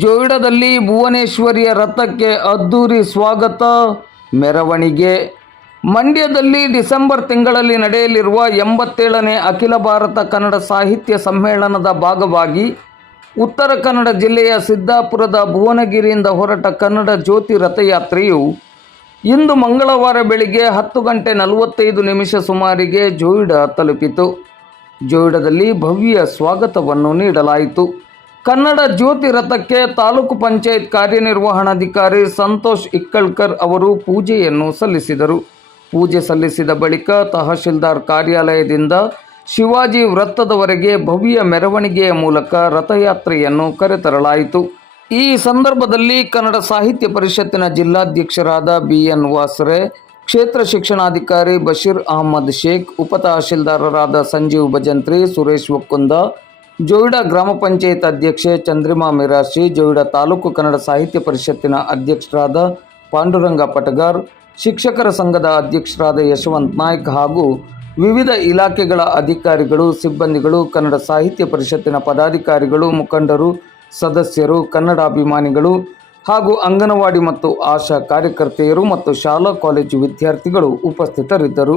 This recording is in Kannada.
ಜೋಯಿಡಾದಲ್ಲಿ ಭುವನೇಶ್ವರಿಯ ರಥಕ್ಕೆ ಅದ್ದೂರಿ ಸ್ವಾಗತ. ಮೆರವಣಿಗೆ. ಮಂಡ್ಯದಲ್ಲಿ ಡಿಸೆಂಬರ್ ತಿಂಗಳಲ್ಲಿ ನಡೆಯಲಿರುವ ಎಂಬತ್ತೇಳನೇ ಅಖಿಲ ಭಾರತ ಕನ್ನಡ ಸಾಹಿತ್ಯ ಸಮ್ಮೇಳನದ ಭಾಗವಾಗಿ ಉತ್ತರ ಕನ್ನಡ ಜಿಲ್ಲೆಯ ಸಿದ್ದಾಪುರದ ಭುವನಗಿರಿಯಿಂದ ಹೊರಟ ಕನ್ನಡ ಜ್ಯೋತಿ ರಥಯಾತ್ರೆಯು ಇಂದು ಮಂಗಳವಾರ ಬೆಳಿಗ್ಗೆ ಹತ್ತು ಗಂಟೆ ನಲವತ್ತೈದು ನಿಮಿಷ ಸುಮಾರಿಗೆ ಜೋಯಿಡಾ ತಲುಪಿತು. ಜೋಯಿಡದಲ್ಲಿ ಭವ್ಯ ಸ್ವಾಗತವನ್ನು ನೀಡಲಾಯಿತು. ಕನ್ನಡ ಜ್ಯೋತಿ ರಥಕ್ಕೆ ತಾಲೂಕು ಪಂಚಾಯತ್ ಕಾರ್ಯನಿರ್ವಹಣಾಧಿಕಾರಿ ಸಂತೋಷ್ ಇಕ್ಕಳ್ಕರ್ ಅವರು ಪೂಜೆಯನ್ನು ಸಲ್ಲಿಸಿದರು. ಪೂಜೆ ಸಲ್ಲಿಸಿದ ಬಳಿಕ ತಹಶೀಲ್ದಾರ್ ಕಾರ್ಯಾಲಯದಿಂದ ಶಿವಾಜಿ ವೃತ್ತದವರೆಗೆ ಭವ್ಯ ಮೆರವಣಿಗೆಯ ಮೂಲಕ ರಥಯಾತ್ರೆಯನ್ನು ಕರೆತರಲಾಯಿತು. ಈ ಸಂದರ್ಭದಲ್ಲಿ ಕನ್ನಡ ಸಾಹಿತ್ಯ ಪರಿಷತ್ತಿನ ಜಿಲ್ಲಾಧ್ಯಕ್ಷರಾದ ಬಿ ಎನ್ ವಾಸರೆ, ಕ್ಷೇತ್ರ ಶಿಕ್ಷಣಾಧಿಕಾರಿ ಬಶೀರ್ ಅಹಮದ್ ಶೇಖ್ ಉಪತಹಶೀಲ್ದಾರರಾದ ಸಂಜೀವ್ ಭಜಂತ್ರಿ, ಸುರೇಶ್ ಒಕ್ಕುಂದ ಜೋಯಿಡಾ ಗ್ರಾಮ ಪಂಚಾಯತ್ ಅಧ್ಯಕ್ಷೆ ಚಂದ್ರಿಮಾ ಮಿರಾಶಿ ಜೋಯಿಡಾ ತಾಲೂಕು ಕನ್ನಡ ಸಾಹಿತ್ಯ ಪರಿಷತ್ತಿನ ಅಧ್ಯಕ್ಷರಾದ ಪಾಂಡುರಂಗ ಪಟಗಾರ್, ಶಿಕ್ಷಕರ ಸಂಘದ ಅಧ್ಯಕ್ಷರಾದ ಯಶವಂತ್ ನಾಯ್ಕ್ ಹಾಗೂ ವಿವಿಧ ಇಲಾಖೆಗಳ ಅಧಿಕಾರಿಗಳು, ಸಿಬ್ಬಂದಿಗಳು, ಕನ್ನಡ ಸಾಹಿತ್ಯ ಪರಿಷತ್ತಿನ ಪದಾಧಿಕಾರಿಗಳು, ಮುಖಂಡರು, ಸದಸ್ಯರು, ಕನ್ನಡಾಭಿಮಾನಿಗಳು ಹಾಗೂ ಅಂಗನವಾಡಿ ಮತ್ತು ಆಶಾ ಕಾರ್ಯಕರ್ತೆಯರು ಮತ್ತು ಶಾಲಾ ಕಾಲೇಜು ವಿದ್ಯಾರ್ಥಿಗಳು ಉಪಸ್ಥಿತರಿದ್ದರು.